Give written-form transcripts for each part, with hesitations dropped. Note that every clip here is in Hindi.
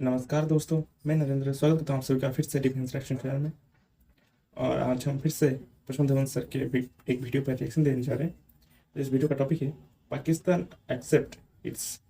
नमस्कार दोस्तों, मैं नरेंद्र स्वागत करता हूँ आप सभी का फिर से डिफेंस रिएक्शन चैनल में। और आज हम फिर से प्रशांत धवन सर के एक वीडियो पर रिएक्शन देने जा रहे हैं। तो इस वीडियो का टॉपिक है Pakistan except its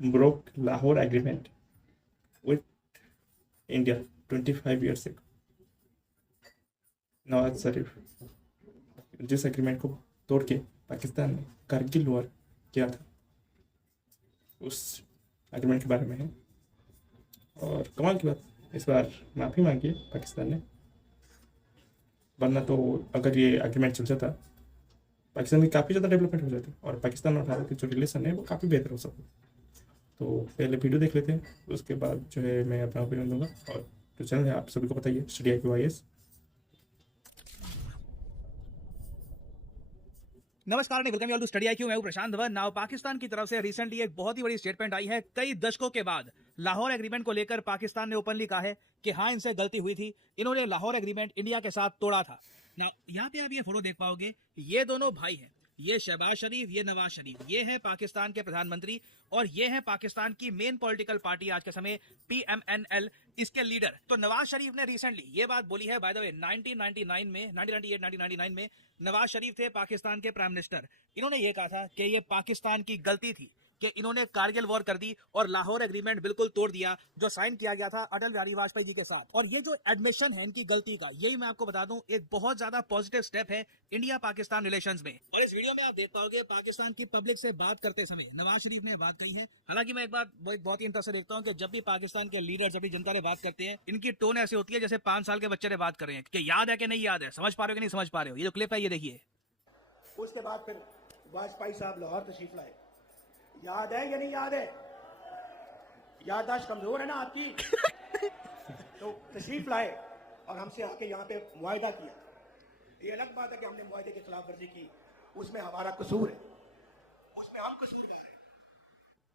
broke Lahore agreement with India 25 years ago. Nawaz शरीफ जिस एग्रीमेंट को तोड़ के पाकिस्तान ने कारगिल वॉर किया था, उस एग्रीमेंट के बारे में है। और कमाल की बात, इस बार माफ़ी मांगी है पाकिस्तान ने, वरना तो अगर ये एग्रीमेंट चल जाता पाकिस्तान की काफ़ी ज़्यादा डेवलपमेंट हो जाती और पाकिस्तान और भारत के जो रिलेशन है वो काफ़ी बेहतर हो सकता। तो पहले वीडियो देख लेते हैं, उसके बाद जो है मैं अपना ओपिनियन दूंगा। और जो चैनल है आप सभी को बताइए, स्टडी IQIS। नमस्कार welcome you all to study IQ। मैं हूं प्रशांत धवन। नाउ पाकिस्तान की तरफ से रिसेंटली एक बहुत ही बड़ी स्टेटमेंट आई है। कई दशकों के बाद लाहौर एग्रीमेंट को लेकर पाकिस्तान ने ओपनली कहा है कि हाँ, इनसे गलती हुई थी, इन्होंने लाहौर एग्रीमेंट इंडिया के साथ तोड़ा था। नाउ यहाँ पे आप ये फोटो देख पाओगे, ये दोनों भाई हैं, ये शहबाज शरीफ, ये नवाज शरीफ, ये है पाकिस्तान के प्रधानमंत्री और ये है पाकिस्तान की मेन पॉलिटिकल पार्टी आज के समय PMNL, इसके लीडर। तो नवाज शरीफ ने रिसेंटली ये बात बोली है। बाय द वे 1998 1998 1999 में नवाज शरीफ थे पाकिस्तान के प्राइम मिनिस्टर। इन्होंने ये कहा था कि ये पाकिस्तान की गलती थी कि इन्होंने कारगिल वॉर कर दी और लाहौर एग्रीमेंट बिल्कुल तोड़ दिया जो साइन किया गया था अटल बिहारी वाजपेयी जी के साथ। और ये जो एडमिशन है इनकी गलती का, यही मैं आपको बता दूं एक बहुत ज्यादा पॉजिटिव स्टेप है इंडिया पाकिस्तान रिलेशंस में। और इस वीडियो में आप देख पाओगे पाकिस्तान की पब्लिक से बात करते समय नवाज शरीफ ने बात कही है। हालांकि मैं एक बात बहुत ही इंटरेस्ट से देखता हूँ कि जब भी पाकिस्तान के लीडर, जब भी जनता ने बात करते हैं, इनकी टोन ऐसी होती है जैसे 5 साल के बच्चे ने बात कर रहे हैं कि याद है कि नहीं याद है, समझ पा रहे हो कि नहीं समझ पा रहे हो। ये जो क्लिप है ये देखिए। उसके बाद फिर वाजपेयी साहब लाहौर तशरीफ लाए। याद है या नहीं याद है? याददाश्त कमजोर है ना आपकी? तो तशरीफ लाए और हमसे आके यहाँ पे मुआहदा किया। ये अलग बात है कि हमने मुआहदे की खिलाफ वर्जी की, उसमें हमारा कसूर है, उसमें हम कसूरवार हैं।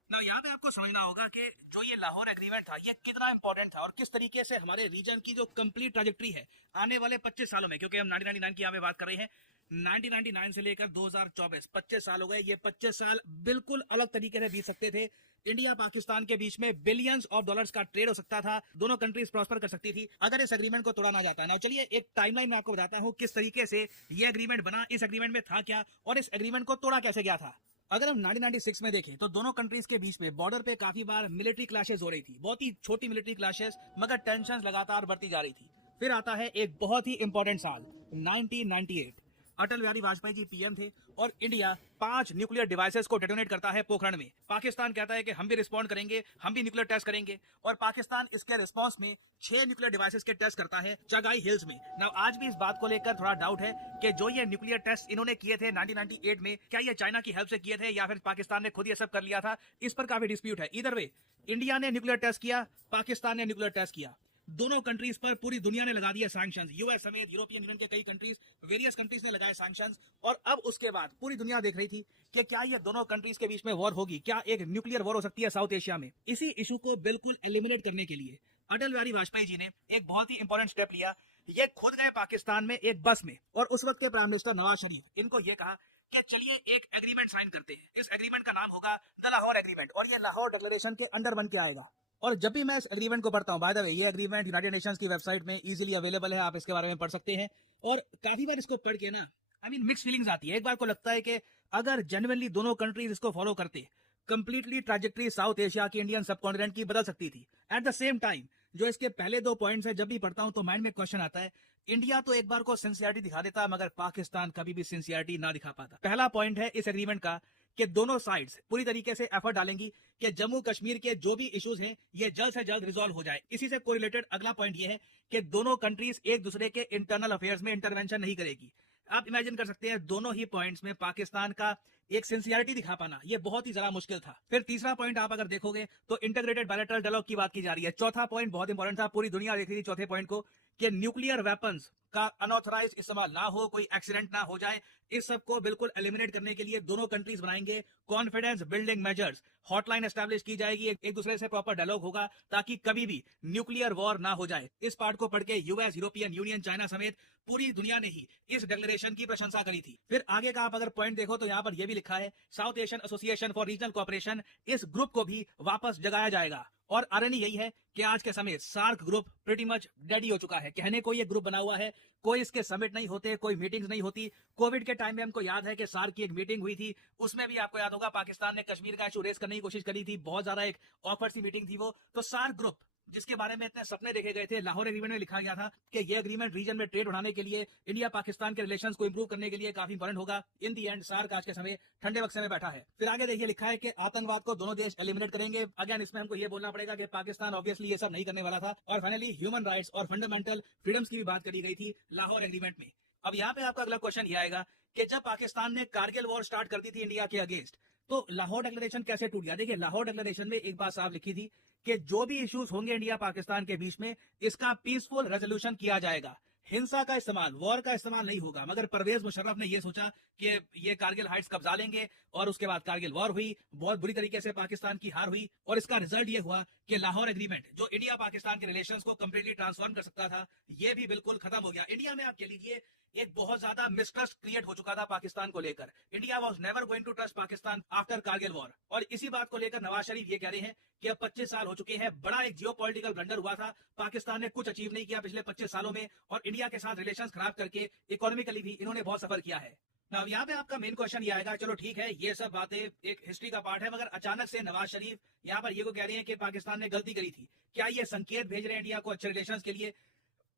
ना यहाँ पे आपको समझना होगा कि जो ये लाहौर एग्रीमेंट था ये कितना इंपॉर्टेंट था और किस तरीके से हमारे रीजन की जो कंप्लीट ट्रैजेक्टरी है आने वाले 25 सालों में, क्योंकि हम 1999 की यहाँ पे बात कर रहे हैं, 1999 से लेकर 2024 25 साल हो गए। ये 25 साल बिल्कुल अलग तरीके से बीत सकते थे। इंडिया पाकिस्तान के बीच में बिलियंस ऑफ डॉलर्स का ट्रेड हो सकता था, दोनों कंट्रीज प्रॉस्पर कर सकती थी अगर इस एग्रीमेंट को तोड़ा ना जाता। ना चलिए एक टाइमलाइन में आपको बताता हूँ किस तरीके से ये एग्रीमेंट बना, इस एग्रीमेंट में था क्या और इस एग्रीमेंट को तोड़ा कैसे गया था। अगर हम 1996 में देखें तो दोनों कंट्रीज के बीच में बॉर्डर पे काफी बार मिलिट्री क्लैशेस हो रही थी, बहुत ही छोटी मिलिट्री क्लैशेस, मगर टेंशन लगातार बढ़ती जा रही थी। फिर आता है एक बहुत ही इंपॉर्टेंट साल 1998। अटल बिहारी वाजपेयी जी PM थे और इंडिया 5 न्यूक्लियर डिवाइसेस को डेटोनेट करता है पोखरण में। पाकिस्तान कहता है कि हम भी रिस्पॉन्ड करेंगे, हम भी न्यूक्लियर टेस्ट करेंगे, और पाकिस्तान इसके रिस्पॉन्स में 6 न्यूक्लियर डिवाइसेस के टेस्ट करता है चगाई हिल्स में। नाउ आज भी इस बात को लेकर थोड़ा डाउट है कि जो ये न्यूक्लियर टेस्ट इन्होंने किए थे 1998 में, क्या ये चाइना की हेल्प से किए थे या फिर पाकिस्तान ने खुद ये सब कर लिया था, इस पर काफी डिस्प्यूट है। इधर वे इंडिया ने न्यूक्लियर टेस्ट किया, पाकिस्तान ने न्यूक्लियर टेस्ट किया, दोनों कंट्रीज पर पूरी दुनिया ने लगा दिया सैंक्शंस। यूएस समेत यूरोपियन यूनियन के कई कंट्रीज, वेरियस कंट्रीज ने लगाए सैंक्शंस। और अब उसके बाद पूरी दुनिया देख रही थी कि क्या ये दोनों कंट्रीज के बीच में वॉर होगी, क्या एक न्यूक्लियर वॉर हो सकती है साउथ एशिया में। इसी इशू को बिल्कुल एलिमिनेट करने के लिए अटल बिहारी वाजपेयी जी ने एक बहुत ही इंपॉर्टेंट स्टेप लिया। ये खुद गए पाकिस्तान में एक बस में और उस वक्त के प्राइम मिनिस्टर नवाज शरीफ, इनको ये कहा कि चलिए एक एग्रीमेंट साइन करते हैं। इस एग्रीमेंट का नाम होगा द लाहौर एग्रीमेंट और ये लाहौर डिक्लेरेशन के अंडर बन के आएगा। और जब भी मैं इस एग्रीमेंट को पढ़ता हूँ, बाय द वे ये एग्रीमेंट यूनाइटेड नेशंस की वेबसाइट में इजीली अवेलेबल है, आप इसके बारे में पढ़ सकते हैं। और काफी बार इसको पढ़ के ना मिक्स फीलिंग्स आती है। एक बार को लगता है कि अगर जेन्युइनली दोनों कंट्रीज इसको फॉलो करते, कंप्लीटली ट्रैजेक्टरी साउथ एशिया की, इंडियन सबकॉन्टिनेंट की बदल सकती थी। एट द सेम टाइम जो इसके पहले 2 पॉइंट्स है, जब भी पढ़ता हूं तो माइंड में क्वेश्चन आता है, इंडिया तो एक बार को सिंसियरिटी दिखा देता मगर पाकिस्तान कभी भी सिंसियरिटी ना दिखा पाता। पहला पॉइंट है इस एग्रीमेंट का कि दोनों साइड्स पूरी तरीके से एफर्ट डालेंगी कि जम्मू कश्मीर के जो भी इश्यूज हैं ये जल्द से जल्द रिजॉल्व हो जाए। इसी से कोरिलेटेड अगला पॉइंट ये है कि दोनों कंट्रीज एक दूसरे के इंटरनल अफेयर्स में इंटरवेंशन नहीं करेगी। आप इमेजिन कर सकते हैं दोनों ही पॉइंट्स में पाकिस्तान का एक सिंसियरिटी दिखा पाना ये बहुत ही ज्यादा मुश्किल था। फिर तीसरा पॉइंट आप अगर देखोगे तो इंटीग्रेटेड बायलैटरल डायलॉग की बात की जा रही है। चौथा पॉइंट बहुत इंपॉर्टेंट था, पूरी दुनिया देख रही थी चौथे पॉइंट को, कि न्यूक्लियर वेपन्स का अनऑथराइज इस्तेमाल ना हो, कोई एक्सीडेंट ना हो जाए। इस सब को बिल्कुल एलिमिनेट करने के लिए दोनों कंट्रीज बनाएंगे confidence building measures, hotline establish की जाएगी, एक दूसरे से प्रॉपर डायलॉग होगा ताकि कभी भी न्यूक्लियर वॉर ना हो जाए। इस पार्ट को पढ़ के यूएस, यूरोपियन यूनियन, चाइना समेत पूरी दुनिया ने ही इस डिक्लेरेशन की प्रशंसा करी थी। फिर आगे का आप अगर पॉइंट देखो तो यहाँ पर यह भी लिखा है south Asian association for regional cooperation, इस ग्रुप को भी वापस जगाया जाएगा और आरनी यही है कि आज के समय SAARC group pretty much dead हो चुका है। कहने को ये ग्रुप बना हुआ है, कोई इसके समिट नहीं होते, कोई मीटिंग्स नहीं होती। कोविड के टाइम में हमको याद है कि सार्क की एक मीटिंग हुई थी, उसमें भी आपको याद होगा पाकिस्तान ने कश्मीर का इशू रेस करने की कोशिश करी थी, बहुत ज्यादा एक ऑफर सी मीटिंग थी वो। तो सार्क ग्रुप जिसके बारे में इतने सपने देखे गए थे, लाहौर एग्रीमेंट में लिखा गया था कि ये एग्रीमेंट रीजन में ट्रेड बढ़ाने के लिए, इंडिया पाकिस्तान के रिलेशंस को इंप्रूव करने के लिए काफी इंपॉर्टेंट होगा। इन दी एंड सार्क आज के समय ठंडे बक्से में बैठा है। फिर आगे देखिए लिखा है कि आतंकवाद को दोनों देश एलिमिनेट करेंगे। अगेन इसमें हमको ये बोलना पड़ेगा कि पाकिस्तान ऑब्वियसली ये सब नहीं करने वाला था। और फाइनली ह्यूमन राइट्स और फंडामेंटल फ्रीडम्स की भी बात करी गई थी लाहौर एग्रीमेंट में। अब यहाँ पे आपका अगला क्वेश्चन ये आएगा कि जब पाकिस्तान ने कारगिल वॉर स्टार्ट कर दी थी इंडिया के अगेंस्ट, तो लाहौर डिक्लेरेशन कैसे टूट गया? देखिए लाहौर डिक्लेरेशन में एक बात साफ लिखी थी कि जो भी इश्यूज होंगे इंडिया पाकिस्तान के बीच में, इसका पीसफुल रेजोल्यूशन किया जाएगा, हिंसा का इस्तेमाल, वॉर का इस्तेमाल नहीं होगा। मगर परवेज मुशर्रफ ने यह सोचा कि ये कारगिल हाइट्स कब्जा लेंगे और उसके बाद कारगिल वॉर हुई, बहुत बुरी तरीके से पाकिस्तान की हार हुई और इसका रिजल्ट ये हुआ कि लाहौर एग्रीमेंट जो इंडिया पाकिस्तान के रिलेशंस को कंप्लीटली ट्रांसफॉर्म कर सकता था, ये भी बिल्कुल खत्म हो गया। इंडिया में आप कह लीजिए एक बहुत ज्यादा मिसट्रस्ट क्रिएट हो चुका था पाकिस्तान को लेकर। India was never going to trust Pakistan after Kargil war. और इसी बात को लेकर नवाज शरीफ ये कह रहे हैं कि अब 25 साल हो चुके हैं, बड़ा एक जियोपॉलिटिकल ब्लंडर हुआ था, पाकिस्तान ने कुछ अचीव नहीं किया पिछले 25 सालों में और इंडिया के साथ रिलेशंस खराब करके इकोनॉमिकली भी इन्होंने बहुत सफर किया है। अब यहाँ पे आपका मेन क्वेश्चन ये आएगा, चलो ठीक है ये सब बातें एक हिस्ट्री का पार्ट है, मगर अचानक से नवाज शरीफ यहाँ पर ये को कह रहे हैं कि पाकिस्तान ने गलती करी थी। क्या ये संकेत भेज रहे हैं इंडिया को अच्छे रिलेशंस के लिए?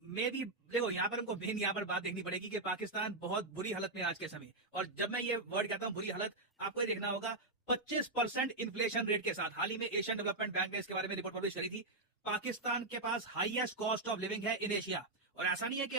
मे भी देखो यहाँ पर हमको मेन यहाँ पर बात देखनी पड़ेगी कि पाकिस्तान बहुत बुरी हालत में आज के समय, और जब मैं ये वर्ड कहता हूँ बुरी हालत, आपको ये देखना होगा 25% इन्फ्लेशन रेट के साथ। हाल ही में एशियन डेवलपमेंट बैंक ने इसके बारे में रिपोर्ट पब्लिश करी थी। पाकिस्तान के पास हाईएस्ट कॉस्ट ऑफ लिविंग है इन एशिया। और ऐसा नहीं है कि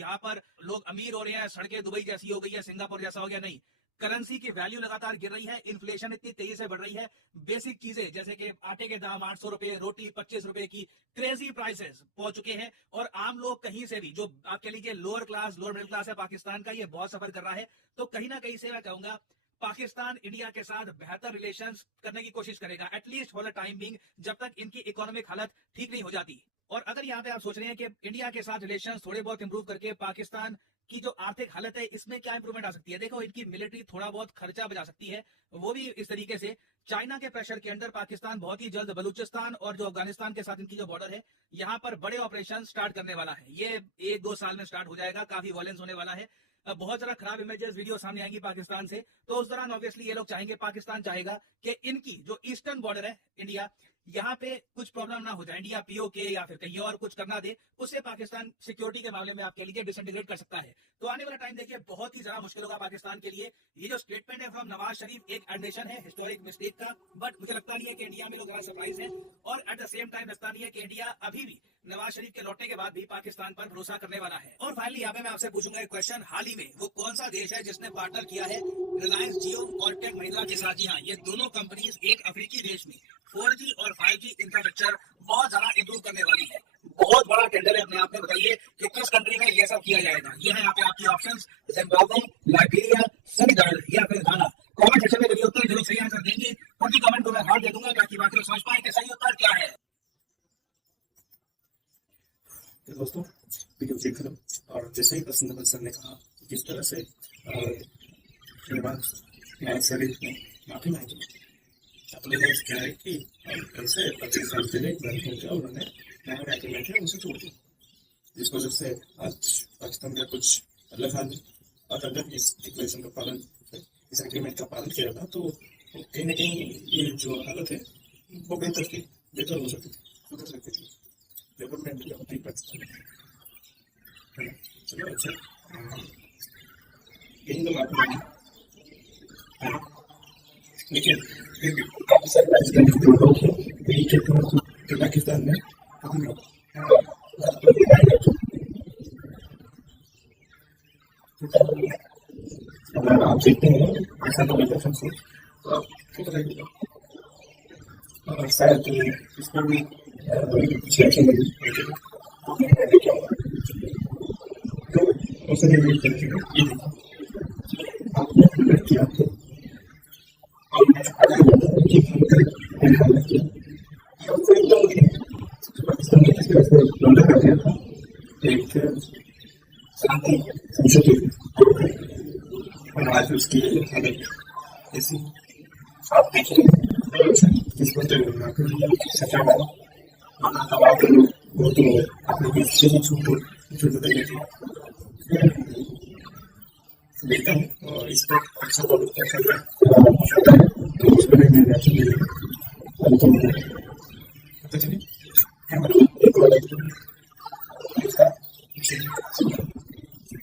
यहाँ पर लोग अमीर हो रहे हैं, सड़कें दुबई जैसी हो गई है, सिंगापुर जैसा हो गया, नहीं। करेंसी की वैल्यू लगातार गिर रही है, इन्फ्लेशन इतनी तेजी से बढ़ रही है, बेसिक चीजें जैसे कि आटे के दाम 800 रुपए, रोटी 25 रुपए की क्रेजी प्राइसेस पहुंच चुके हैं। और आम लोग कहीं से भी, जो आप कह लीजिए lower class, lower middle class है पाकिस्तान का, ये बहुत सफर कर रहा है। तो कहीं ना कहीं से मैं कहूंगा पाकिस्तान इंडिया के साथ बेहतर रिलेशंस करने की कोशिश करेगा, at least for the time being, जब तक इनकी इकोनॉमिक हालत ठीक नहीं हो जाती। और अगर यहाँ पे आप सोच रहे हैं कि इंडिया के साथ रिलेशंस थोड़े बहुत इंप्रूव करके पाकिस्तान की जो आर्थिक हालत है इसमें क्या इंप्रूवमेंट आ सकती है, देखो इनकी मिलिट्री थोड़ा बहुत खर्चा बचा सकती है, वो भी इस तरीके से चाइना के प्रेशर के अंडर पाकिस्तान बहुत ही जल्द बलूचिस्तान और जो अफगानिस्तान के साथ इनकी जो बॉर्डर है, यहाँ पर बड़े ऑपरेशन स्टार्ट करने वाला है। ये 1-2 साल में स्टार्ट हो जाएगा, काफी वायलेंस होने वाला है, बहुत सारा खराब इमेजेस वीडियो सामने आएंगी पाकिस्तान से। तो उस दौरान ऑब्वियसली ये लोग चाहेंगे, पाकिस्तान चाहेगा कि इनकी जो ईस्टर्न बॉर्डर है इंडिया, यहाँ पे कुछ प्रॉब्लम ना हो जाए, इंडिया पीओके या फिर कहीं और कुछ करना दे, उससे पाकिस्तान सिक्योरिटी के मामले में आप कह लीजिए डिसइंटीग्रेट कर सकता है। तो आने वाला टाइम देखिए बहुत ही ज्यादा मुश्किल होगा पाकिस्तान के लिए। ये जो स्टेटमेंट है फ्रॉम नवाज शरीफ एक एडमिशन है हिस्टोरिक मिस्टेक का, बट मुझे लगता नहीं है कि इंडिया में लोग ज्यादा सरप्राइज है, और एट द सेम टाइम लगता नहीं है कि इंडिया अभी भी नवाज शरीफ के लौटने के बाद भी पाकिस्तान पर भरोसा करने वाला है। और फाइनली यहाँ पे मैं आपसे पूछूंगा एक क्वेश्चन, हाल ही में वो कौन सा देश है जिसने पार्टनर किया है रिलायंस जियो और टेक महिंद्रा के साथ? जी हाँ, ये दोनों कंपनीज एक अफ्रीकी देश में 4G और 5G इंफ्रास्ट्रक्चर बहुत ज्यादा इंप्रूव करने वाली है। बहुत बड़ा टेंडर है अपने आप में, बताइए कि किस कंट्री में ये सब किया जाएगा। ये है यहाँ पे आपकी ऑप्शंस, जिम्बाब्वे, लाइबेरिया, सेनेगल या फिर घाना। कमेंट सेक्शन में मेरे उत्तर जरूर सही आंसर देंगे, उनकी कमेंट को मैं हार्ट दे दूंगा ताकि बाकी लोग समझ पाए कि सही उत्तर क्या है। तो दोस्तों वीडियो देख लो, और जैसे ही पसंद सर ने कहा किस तरह से नवाज शरीफ ने माफी मांगी, अपने देश क्या है कि कैसे 25 साल पहले उन्होंने नया एग्रीमेंट है उसे तोड़ दिया, जिस वजह से आज पाकिस्तान का कुछ अलग हाल है। और अगर इस डिक्लेरेशन का पालन, इस एग्रीमेंट का पालन किया था तो कहीं ना कहीं ये जो हालत है वो बेहतर हो सकती थी, सुधर सकती थी, डेवलपमेंट भी होती पाकिस्तान में। चलो अच्छा, कहीं तो माफी मांगी, लेकिन फिर भी काफी सारे पाकिस्तान में अगर आप देखते हैं ऐसा कम्युनिकेशन से तो ठीक रहेगा, और शायद इस पर भी कुछ एक्शन लेगी। तो उसे नहीं करके ये आपको एक शांति संशोधित और आज उसकी हालत ऐसी आप देखिए। किस्मत तो सच्चा है वो तो अपने किसी से छूट कर लेती है। देखता हूँ और इस पर अच्छा चल रहा है तो उसमें मेरी रिएक्शन दे देगा। तो चलिए